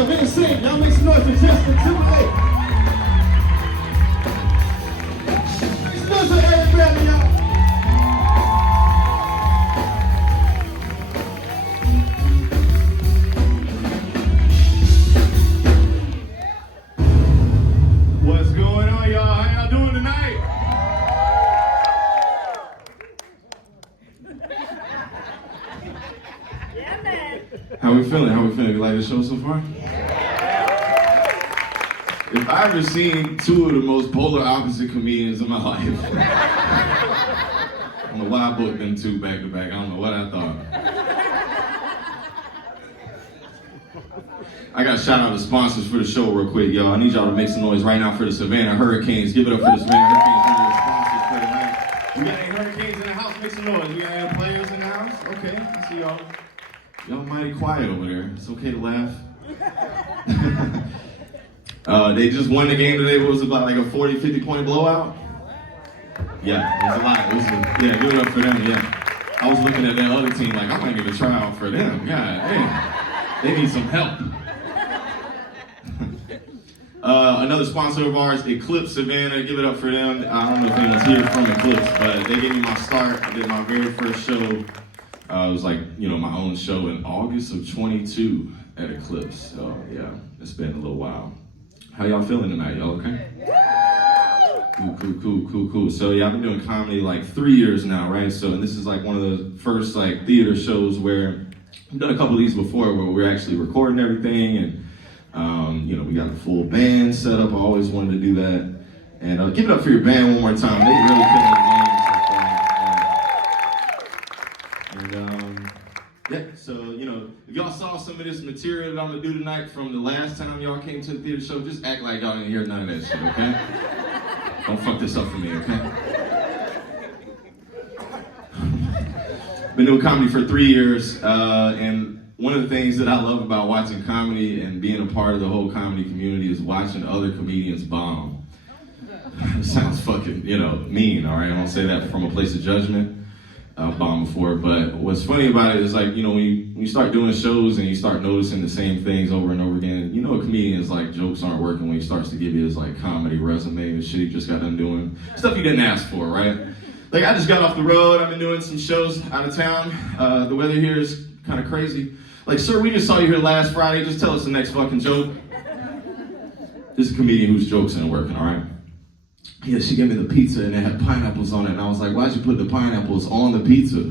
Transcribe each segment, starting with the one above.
of NSYNC. Y'all make some noise for Justin Timberlake. Make some noise for Eric Bailey, y'all. What's going on, y'all? How y'all doing tonight? Yeah, man. How we feeling? How we feeling? You like the show so far? If I ever seen two of the most polar opposite comedians in my life, I don't know why I booked them two back to back. I don't know what I thought. I got to shout out the sponsors for the show real quick, y'all. I need y'all to make some noise right now for the Savannah Hurricanes. Give it up for the Savannah Hurricanes, one of the sponsors for tonight. We got any Hurricanes in the house? Make some noise. We got any players in the house? Okay, I see y'all. Y'all mighty quiet over there. It's okay to laugh. They just won the game today. It was about like a 40, 50 point blowout. Yeah, it was a lot. Yeah, give it up for them, yeah. I was looking at that other team like, I might give a tryout for them. God damn. They need some help. Another sponsor of ours, Eclipse Savannah. Give it up for them. I don't know if anyone's here from Eclipse, but they gave me my start. I did my very first show. It was like, my own show in August of 22 at Eclipse. So yeah, it's been a little while. How y'all feeling tonight? Y'all okay? Cool. So yeah, I've been doing comedy like 3 years now, right? So and this is like one of the first like theater shows where I've done a couple of these before where we're actually recording everything and we got a full band set up. I always wanted to do that. And give it up for your band one more time. They really killed the game so far. So if y'all saw some of this material that I'm gonna do tonight from the last time y'all came to the theater show, just act like y'all didn't hear none of that shit, okay? Don't fuck this up for me, okay? Been doing comedy for 3 years, and one of the things that I love about watching comedy and being a part of the whole comedy community is watching other comedians bomb. It sounds fucking, mean, all right? I don't say that from a place of judgment. I've bombed before, but what's funny about it is like, when you start doing shows and you start noticing the same things over and over again, a comedian's like jokes aren't working when he starts to give you his like comedy resume and shit he just got done doing. Stuff you didn't ask for, right? Like I just got off the road, I've been doing some shows out of town. The weather here is kind of crazy. Like, sir, we just saw you here last Friday, just tell us the next fucking joke. This is a comedian whose jokes ain't working, all right? Yeah, she gave me the pizza and it had pineapples on it, and I was like, why'd you put the pineapples on the pizza?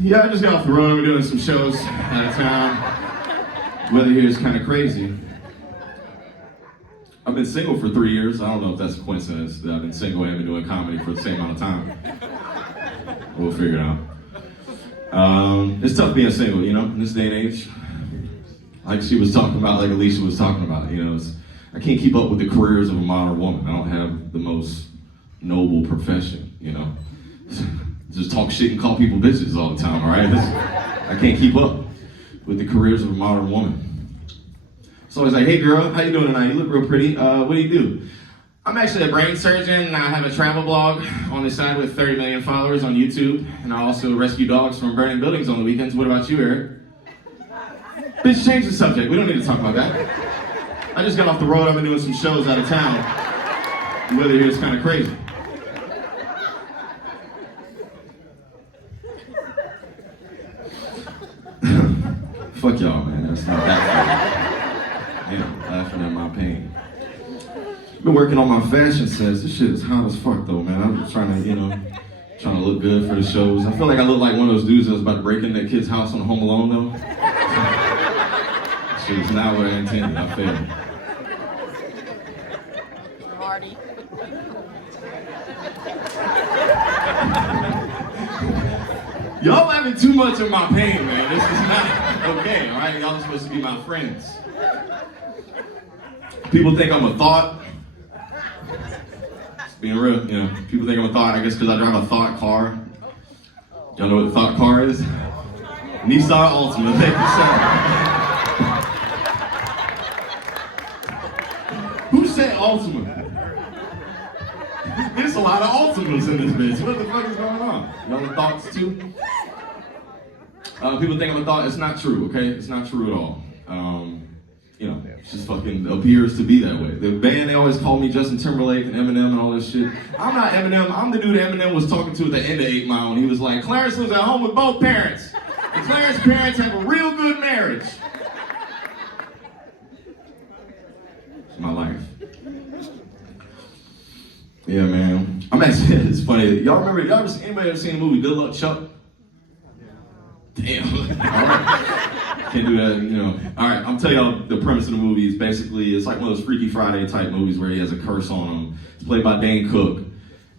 Yeah, I just got off the road, we're doing some shows out of town. Weather here is kind of crazy. I've been single for 3 years. I don't know if that's a coincidence that I've been single and been doing comedy for the same amount of time. We'll figure it out. It's tough being single, in this day and age. Like she was talking about, like Alicia was talking about, I can't keep up with the careers of a modern woman. I don't have the most noble profession, Just talk shit and call people bitches all the time, all right? I can't keep up with the careers of a modern woman. So I was like, hey girl, how you doing tonight? You look real pretty. What do you do? I'm actually a brain surgeon and I have a travel blog on the side with 30 million followers on YouTube. And I also rescue dogs from burning buildings on the weekends. What about you, Eric? Bitch, change the subject. We don't need to talk about that. I just got off the road. I've been doing some shows out of town. The weather here is kind of crazy. Fuck y'all, man. That's not that funny. Damn, laughing at my pain. Been working on my fashion sense. This shit is hot as fuck though, man. I'm just trying to look good for the shows. I feel like I look like one of those dudes that was about to break in that kid's house on Home Alone though. Shit is not what I intended. I failed. Marty. Y'all laughing too much at my pain, man. This is not okay, all right? Y'all are supposed to be my friends. People think I'm a thought. Just being real, people think I'm a thought, I guess because I drive a thought car. Y'all know what a thought car is? Nissan Altima, thank you, sir. Who said Altima? There's a lot of Altimas in this bitch. What the fuck is going on? Y'all have thoughts too? People think I'm a thought. It's not true, okay? It's not true at all. It just fucking appears to be that way. The band, they always call me Justin Timberlake and Eminem and all this shit. I'm not Eminem. I'm the dude Eminem was talking to at the end of 8 Mile, and he was like, Clarence was at home with both parents. And Clarence's parents have a real good marriage. It's my life. Yeah, man. I'm actually, it's funny. Anybody ever seen the movie Good Luck Chuck? Damn. All right. Can't do that, All right, I'll tell y'all the premise of the movie is basically, it's like one of those Freaky Friday type movies where he has a curse on him. It's played by Dane Cook.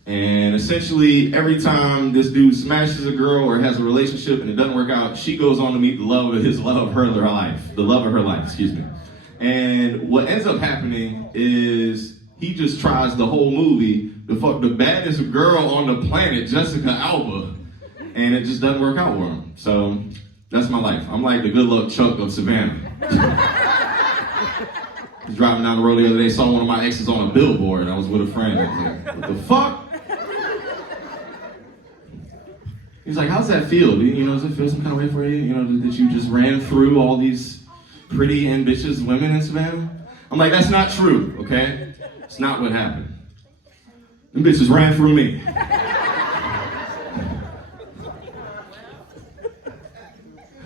And essentially, every time this dude smashes a girl or has a relationship and it doesn't work out, she goes on to meet the love of her life, excuse me. And what ends up happening is he just tries the whole movie to fuck the baddest girl on the planet, Jessica Alba, and it just doesn't work out for him. So that's my life. I'm like the Good Luck Chuck of Savannah. I was driving down the road the other day, saw one of my exes on a billboard. I was with a friend. I was like, what the fuck? He's like, how's that feel? Does it feel some kind of way for you? That you just ran through all these pretty, ambitious women in Savannah? I'm like, that's not true, okay? It's not what happened. Them bitches ran through me.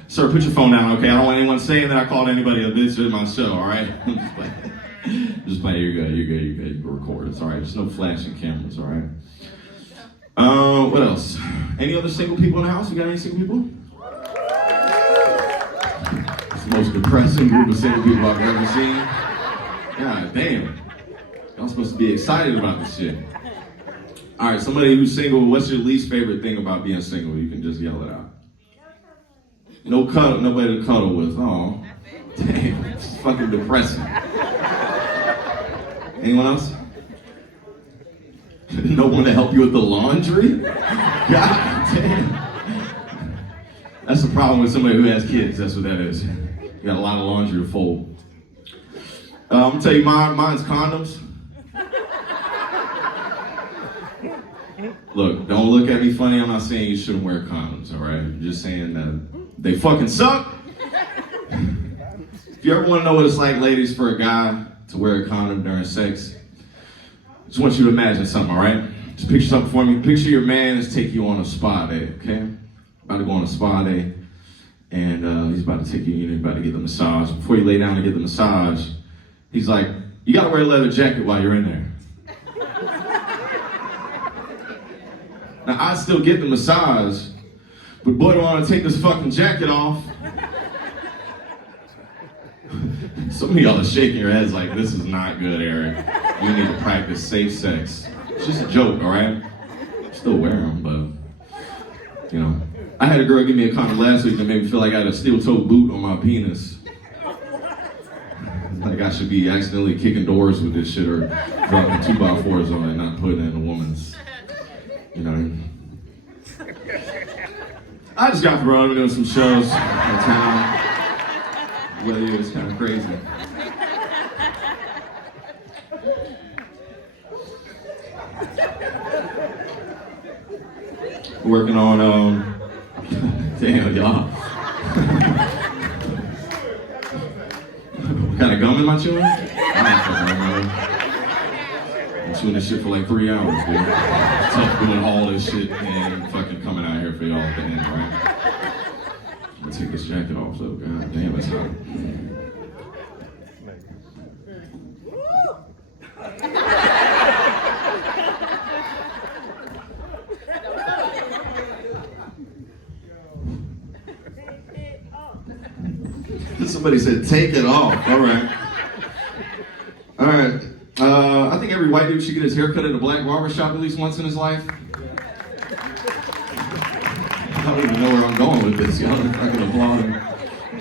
Sir, put your phone down, okay? I don't want anyone saying that I called anybody a bitch in my show, all right? Just play. You're good. You can record. It's all right. There's no flashing cameras, all right? What else? Any other single people in the house? You got any single people? It's the most depressing group of single people I've ever seen. God damn. Y'all supposed to be excited about this shit. All right, somebody who's single, what's your least favorite thing about being single? You can just yell it out. No cuddle, nobody to cuddle with. Oh, damn, it's fucking depressing. Anyone else? No one to help you with the laundry? God damn. That's the problem with somebody who has kids. That's what that is. You got a lot of laundry to fold. I'm gonna tell you mine's condoms. Look, don't look at me funny. I'm not saying you shouldn't wear condoms, all right? I'm just saying that they fucking suck. If you ever want to know what it's like, ladies, for a guy to wear a condom during sex, I just want you to imagine something, all right? Just picture something for me. Picture your man is taking you on a spa day, okay? About to go on a spa day, and he's about to take you, you're about to get the massage. Before you lay down to get the massage, he's like, you gotta wear a leather jacket while you're in there. Now, I still get the massage, but boy, do I want to take this fucking jacket off. Some of y'all are shaking your heads like, this is not good, Eric. You need to practice safe sex. It's just a joke, all right? Still wear them, but, I had a girl give me a condom last week that made me feel like I had a steel-toe boot on my penis. Like I should be accidentally kicking doors with this shit or dropping 2x4s on it, not putting it in a woman's. I just got from Broadway doing some shows in town. Weather is kind of crazy. Working on, damn y'all. What kind of gum am I chewing? I'm chewing this shit for like 3 hours, dude. It's tough doing all this shit and fucking coming out here for y'all at the end, right? I'm gonna take this jacket off, so god damn, it's hot. Somebody said, take it off. All right. I think every white dude should get his hair cut at a black barber shop at least once in his life. I don't even know where I'm going with this. Y'all are fucking applauding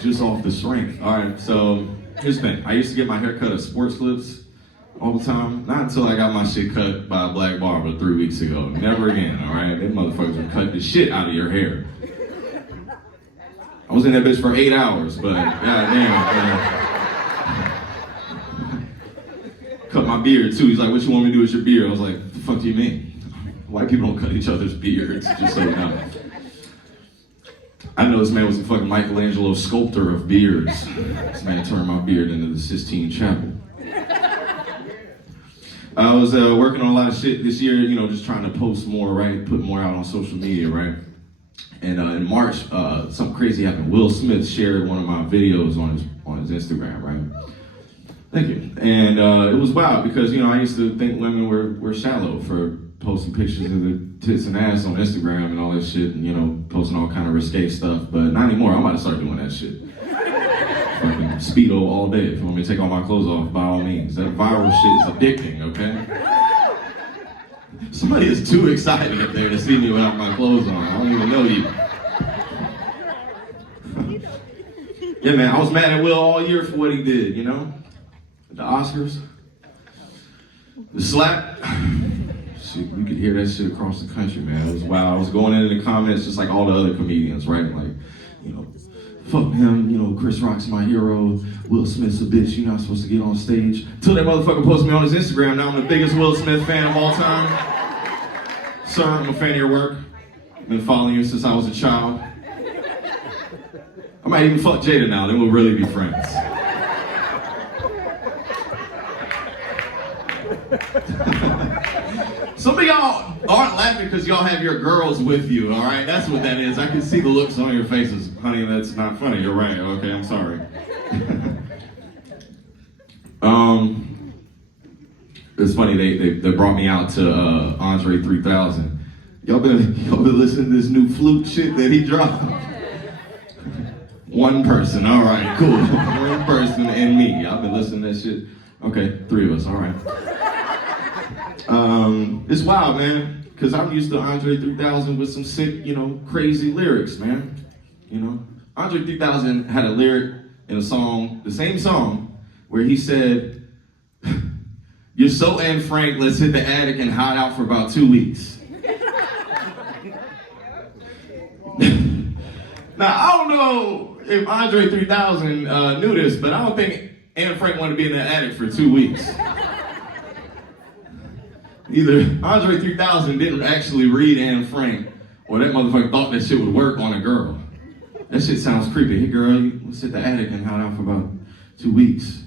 just off the strength. All right, so here's the thing. I used to get my hair cut at Sports Clips all the time. Not until I got my shit cut by a black barber 3 weeks ago. Never again, all right? Them motherfuckers would cut the shit out of your hair. I was in that bitch for 8 hours, but goddamn. Cut my beard too. He's like, what you want me to do with your beard? I was like, the fuck do you mean? White people don't cut each other's beards, just so you know. I know this man was a fucking Michelangelo sculptor of beards. This man turned my beard into the Sistine Chapel. I was working on a lot of shit this year, you know, just trying to post more, right? Put more out on social media, right? And in March, something crazy happened. Will Smith shared one of my videos on his Instagram, right? Thank you. And it was wild because, you know, I used to think women were shallow for posting pictures of their tits and ass on Instagram and all that shit, and, you know, posting all kind of risque stuff. But not anymore. I'm about to start doing that shit. Fucking Speedo all day. If you want me to take all my clothes off, by all means. That viral shit is addicting, okay? Somebody is too excited up there to see me without my clothes on. I don't even know you. Yeah, man, I was mad at Will all year for what he did, you know? The Oscars. The slap. Shit, you could hear that shit across the country, man. It was wild. I was going into the comments just like all the other comedians, right? Like, you know, fuck him, you know, Chris Rock's my hero, Will Smith's a bitch, you're not supposed to get on stage. Till that motherfucker posted me on his Instagram, now I'm the biggest Will Smith fan of all time. Sir, I'm a fan of your work. I've been following you since I was a child. I might even fuck Jada now, then we'll really be friends. Some of y'all aren't laughing because y'all have your girls with you, all right? That's what that is. I can see the looks on your faces. Honey, that's not funny. You're right. Okay, I'm sorry. It's funny, they brought me out to Andre 3000. Y'all been listening to this new flute shit that he dropped? One person, all right, cool. One person and me. Y'all been listening to that shit? Okay, 3 of us, all right. It's wild, man, because I'm used to Andre 3000 with some sick, you know, crazy lyrics, man. You know, Andre 3000 had a lyric in a song, the same song, where he said, "You're so Anne Frank, let's hit the attic and hide out for about 2 weeks." Now, I don't know if Andre 3000 knew this, but I don't think Anne Frank wanted to be in that attic for 2 weeks. Either Andre 3000 didn't actually read Anne Frank, or that motherfucker thought that shit would work on a girl. That shit sounds creepy. Hey girl, let's hit the attic and hide out for about 2 weeks.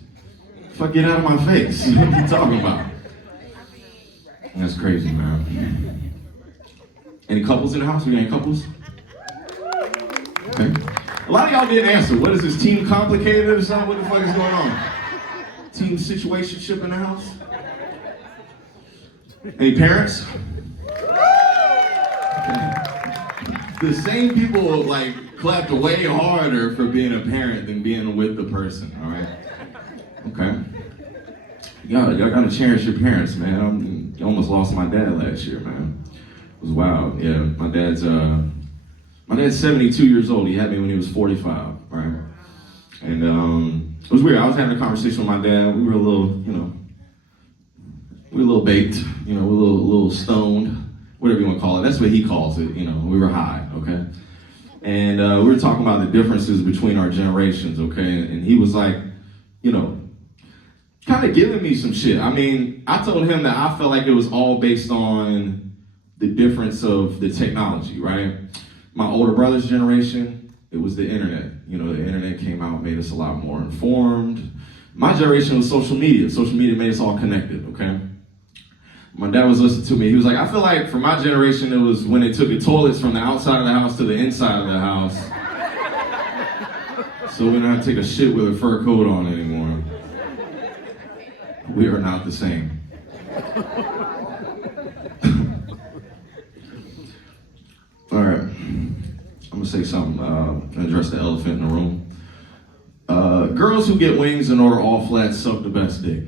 Fuck, get out of my face. What are you talking about? That's crazy, man. Any couples in the house? We got any couples? Okay. A lot of y'all didn't answer. What is this, team complicated or something? What the fuck is going on? Team situationship in the house? Any parents? The same people like clapped way harder for being a parent than being with the person, all right? Okay. Y'all gotta cherish your parents, man. I almost lost my dad last year, man. It was wild. Yeah, my dad's 72 years old. He had me when he was 45, right? And it was weird. I was having a conversation with my dad. We were a little, you know, we were a little baked, you know, we were a little stoned, whatever you want to call it. That's what he calls it, you know, we were high, okay? And we were talking about the differences between our generations, okay? And he was like, you know, kind of giving me some shit. I mean, I told him that I felt like it was all based on the difference of the technology, right? My older brother's generation, it was the internet. You know, the internet came out, made us a lot more informed. My generation was social media. Social media made us all connected, okay? My dad was listening to me. He was like, I feel like for my generation, it was when they took the toilets from the outside of the house to the inside of the house. So we don't have to take a shit with a fur coat on anymore. We are not the same. All right, I'm gonna say something, address the elephant in the room. Girls who get wings and order all flats suck the best dick.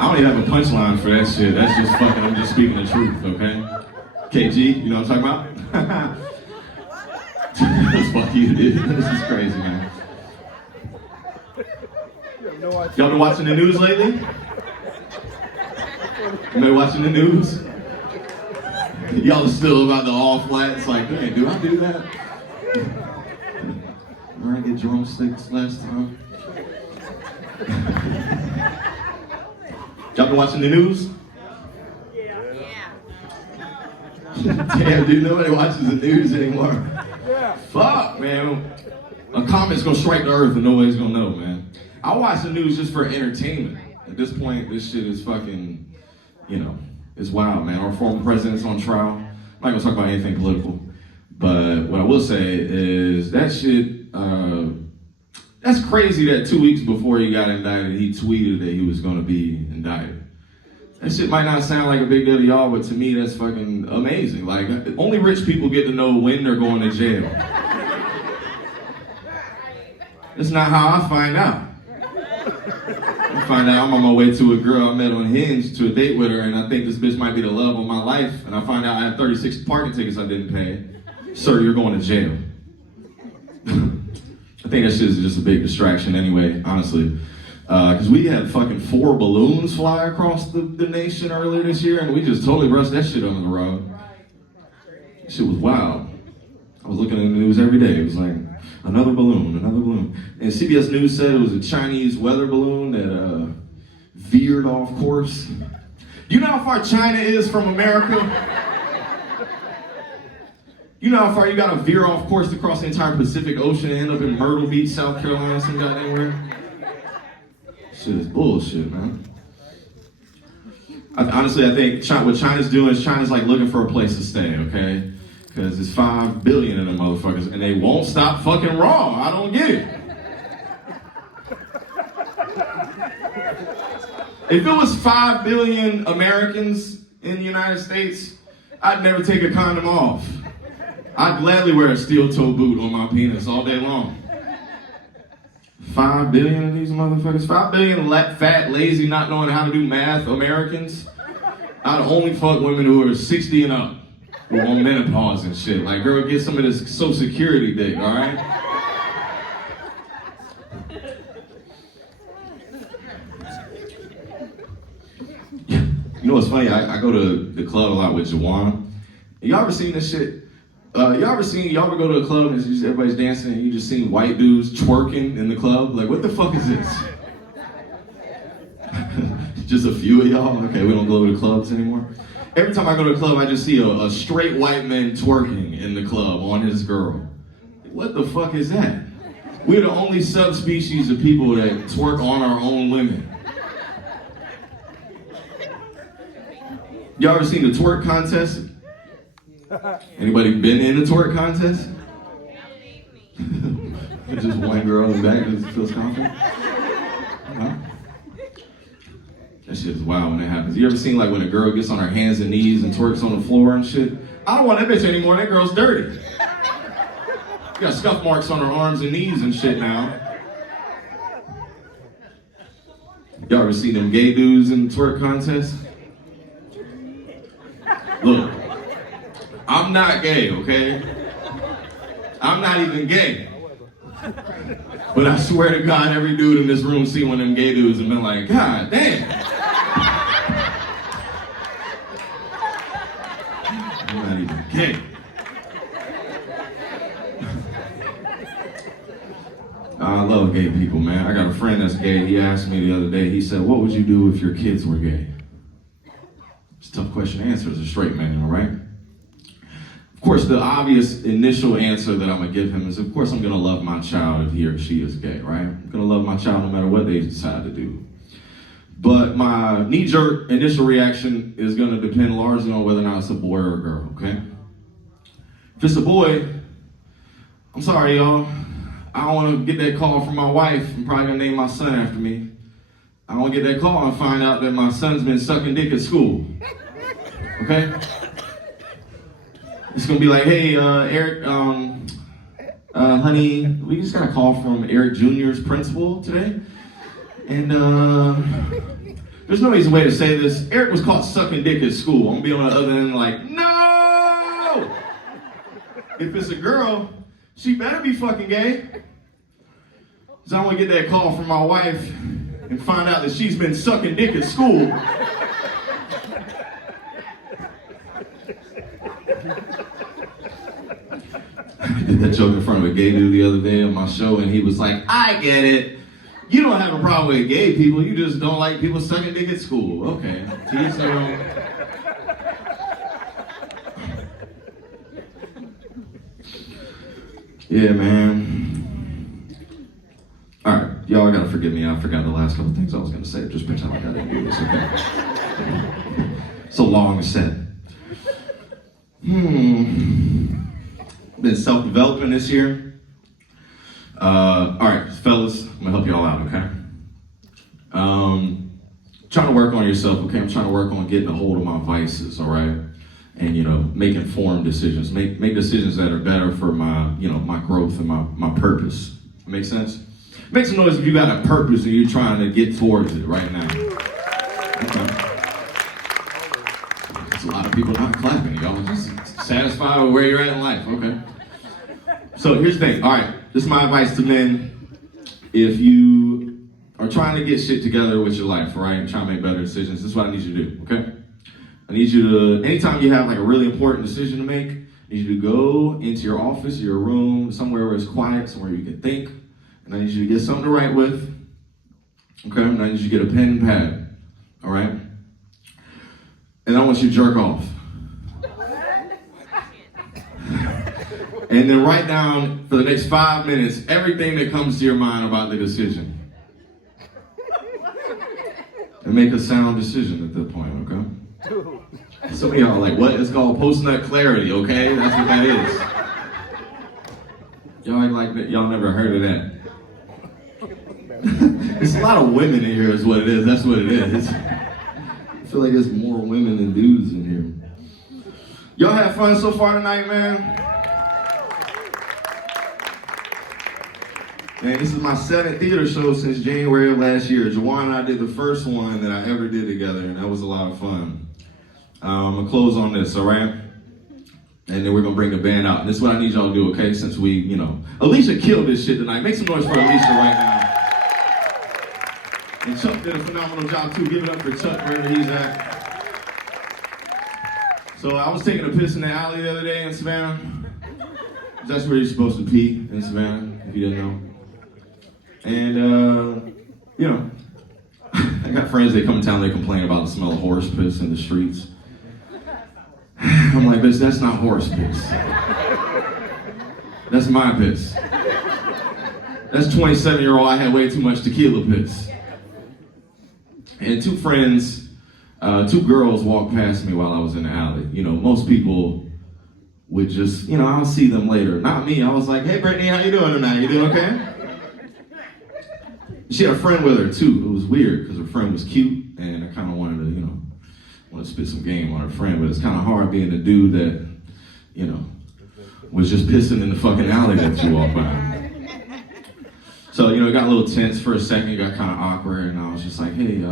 I don't even have a punchline for that shit. That's just fucking, I'm just speaking the truth, okay? KG, you know what I'm talking about? That's fuck you, dude. This is crazy, man. Y'all been watching the news lately? You been watching the news? Y'all are still about the all flats, like, hey, do I do that? Did I get drumsticks last time? Y'all been watching the news? Damn, dude, nobody watches the news anymore. Fuck, man. A comet's gonna strike the earth and nobody's gonna know, man. I watch the news just for entertainment. At this point, this shit is fucking, it's wild, man. Our former president's on trial. I'm not gonna talk about anything political. But what I will say is that shit, that's crazy that 2 weeks before he got indicted, he tweeted that he was gonna be indicted. That shit might not sound like a big deal to y'all, but to me, that's fucking amazing. Like, only rich people get to know when they're going to jail. That's not how I find out. I find out I'm on my way to a girl I met on Hinge to a date with her, and I think this bitch might be the love of my life, and I find out I have 36 parking tickets I didn't pay. Sir, you're going to jail. I think that shit is just a big distraction anyway, honestly. Because we had fucking 4 balloons fly across the nation earlier this year, and we just totally brushed that shit under the rug. That shit was wild. I was looking at the news every day. It was like, another balloon. And CBS News said it was a Chinese weather balloon that veered off course. Do you know how far China is from America? You know how far you gotta veer off course to cross the entire Pacific Ocean and end up in Myrtle Beach, South Carolina, some goddamn where? Shit is bullshit, man. Honestly, I think what China's doing is China's like looking for a place to stay, okay? Because there's 5 billion of them motherfuckers, and they won't stop fucking raw. I don't get it. If it was 5 billion Americans in the United States, I'd never take a condom off. I'd gladly wear a steel toe boot on my penis all day long. 5 billion of these motherfuckers. 5 billion fat, lazy, not knowing how to do math Americans. I'd only fuck women who are 60 and up, who are on menopause and shit. Like, girl, get some of this Social Security dick, all right? You know what's funny? I go to the club a lot with Jawan. Y'all ever seen this shit? Y'all ever go to a club and everybody's dancing and you just seen white dudes twerking in the club? Like, what the fuck is this? Just a few of y'all? Okay, we don't go to the clubs anymore. Every time I go to a club, I just see a straight white man twerking in the club on his girl. What the fuck is that? We're the only subspecies of people that twerk on our own women. Y'all ever seen the twerk contest? Anybody been in a twerk contest? Just one girl in the back that feels confident? No? That shit is wild when that happens. You ever seen like when a girl gets on her hands and knees and twerks on the floor and shit? I don't want that bitch anymore, that girl's dirty. She got scuff marks on her arms and knees and shit now. Y'all ever seen them gay dudes in the twerk contest? Look, I'm not gay, okay? I'm not even gay. But I swear to God, every dude in this room see one of them gay dudes and been like, God damn. I'm not even gay. I love gay people, man. I got a friend that's gay. He asked me the other day, he said, what would you do if your kids were gay? It's a tough question to answer as a straight man, all right? Of course, the obvious initial answer that I'm gonna give him is, of course, I'm gonna love my child if he or she is gay, right? I'm gonna love my child no matter what they decide to do. But my knee-jerk initial reaction is gonna depend largely on whether or not it's a boy or a girl, okay? If it's a boy, I'm sorry, y'all. I don't wanna get that call from my wife. I'm probably gonna name my son after me. I don't wanna get that call and find out that my son's been sucking dick at school, okay? It's gonna be like, hey, Eric, honey, we just got a call from Eric Jr.'s principal today. And there's no easy way to say this. Eric was caught sucking dick at school. I'm gonna be on the other end like, no! If it's a girl, she better be fucking gay. Cause I wanna get that call from my wife and find out that she's been sucking dick at school. I did that joke in front of a gay dude the other day on my show, and he was like, I get it. You don't have a problem with gay people, you just don't like people sucking dick at school. Okay, to each their own. Yeah, man. All right, y'all gotta forgive me. I forgot the last couple things I was gonna say. Just pretend like I didn't do this, okay? It's a long set. Been self-developing this year. All right, fellas, I'm gonna help y'all out, okay? Trying to work on yourself, okay? I'm trying to work on getting a hold of my vices, all right? And, you know, make informed decisions. Make decisions that are better for my, you know, my growth and my purpose. Make sense? Make some noise if you got a purpose and you're trying to get towards it right now. Okay. There's a lot of people not clapping. Y'all just satisfied with where you're at in life. Okay. So here's the thing. All right. This is my advice to men. If you are trying to get shit together with your life, all right, and trying to make better decisions, this is what I need you to do, okay? I need you to, anytime you have like a really important decision to make, I need you to go into your office, your room, somewhere where it's quiet, somewhere you can think, and I need you to get something to write with, okay? And I need you to get a pen and pad, all right? And I want you to jerk off. And then write down for the next 5 minutes everything that comes to your mind about the decision. And make a sound decision at that point, okay? Some of y'all are like, what? It's called post-nut clarity, okay? That's what that is. Y'all act like that. Y'all never heard of that. There's a lot of women in here is what it is. That's what it is. I feel like there's more women than dudes in here. Y'all have fun so far tonight, man? Man, this is my 7th theater show since January of last year. Jawan and I did the first one that I ever did together, and that was a lot of fun. I'm gonna close on this, all right? And then we're gonna bring the band out. And this is what I need y'all to do, okay? Since we, you know, Alicia killed this shit tonight. Make some noise for Alicia right now. And Chuck did a phenomenal job too. Give it up for Chuck wherever he's at. So I was taking a piss in the alley the other day in Savannah. That's where you're supposed to pee in Savannah, if you didn't know. And, you know, I got friends, they come in town, they complain about the smell of horse piss in the streets. I'm like, bitch, that's not horse piss. That's my piss. That's 27-year-old, I had way too much tequila piss. And 2 friends, 2 girls walked past me while I was in the alley. You know, most people would just, you know, I'll see them later. Not me, I was like, hey, Brittany, how you doing tonight? You doing okay? She had a friend with her too. It was weird because her friend was cute, and I kind of wanted to, you know, want to spit some game on her friend, but it's kind of hard being a dude that, you know, was just pissing in the fucking alley that you walk by. So, you know, it got a little tense for a second. It got kind of awkward, and I was just like, hey,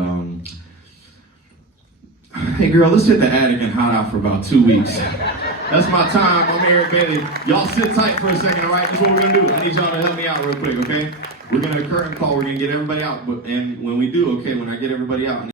hey girl, let's hit the attic and hide out for about 2 weeks. That's my time. I'm Eric Bailey. Y'all sit tight for a second, all right? That's what we're gonna do. I need y'all to help me out real quick, okay? We're gonna curtain call. We're gonna get everybody out, and when we do, okay, when I get everybody out.